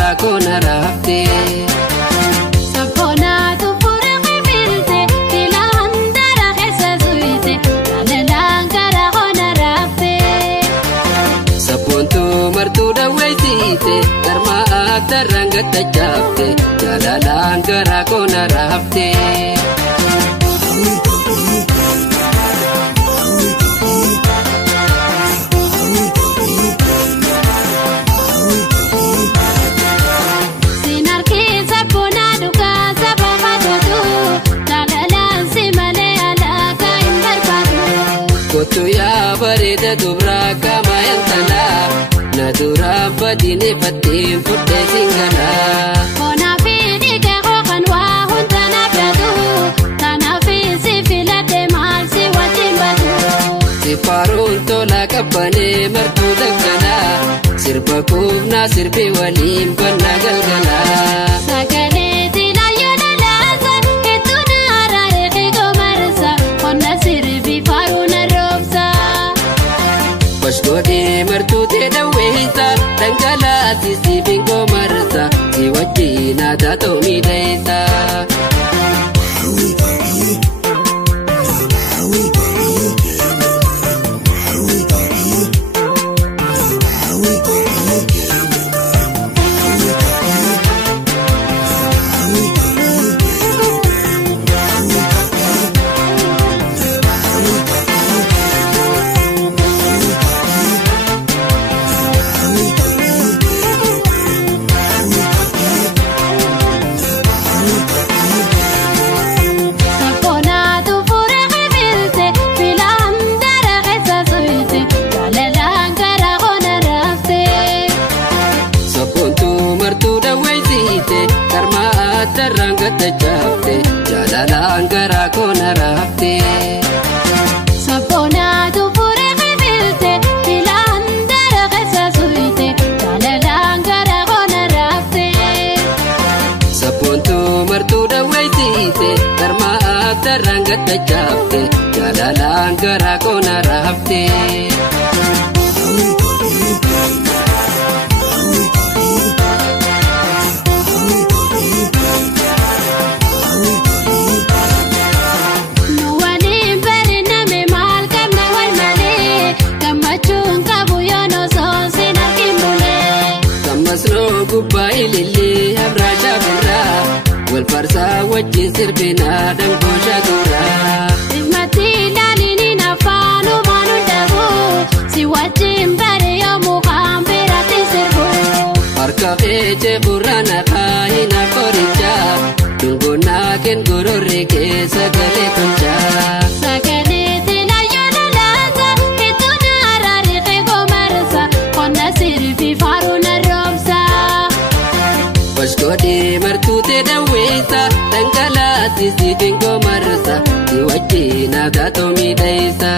gara kona rafte. Sapona tu pura bilte tila handara hesa suite jalalan gara kona rafte. Sapontu martu dawaisite karma aktaranga tajapte jalalan gara kona rafte. Kotu ya barida dubra kama yantala nadura badine fatim putte singala. Kona fidi ke kokan wa huntana badu tana fisi filate mal si watimbadu. Si parun tola kapane martu dakala sirba kubna sirbi walim panna galgala. Sagale tila yola laza ketuna arare khigo marsa kona sirbi faruna robsa. Bashkode martu te daweta dangala si bingo marsa si wajina da to mi daita. Tajapte jalalan gara kona rafte. Sapona tu pura bilte tila handara hesa suite jalalan gara kona rafte. Sapontu martu dawaisite karma aktaranga tajapte jalalan gara kona rafte. Gubai lili abraja birra wal farsa wajin sirbina dan gosha dura. Mati lalini nafanu manu dabu si wajin bari yomu kambirati sirbu. Harka keje burana kahina koricha dunguna ken guru reke sagale tunja. Sagale tila yola laza ketuna arari khigo marsa kona sirbi faruna robsa. Bashkode martu te daweta dangala si bingo marsa si wajina da to mi daisa.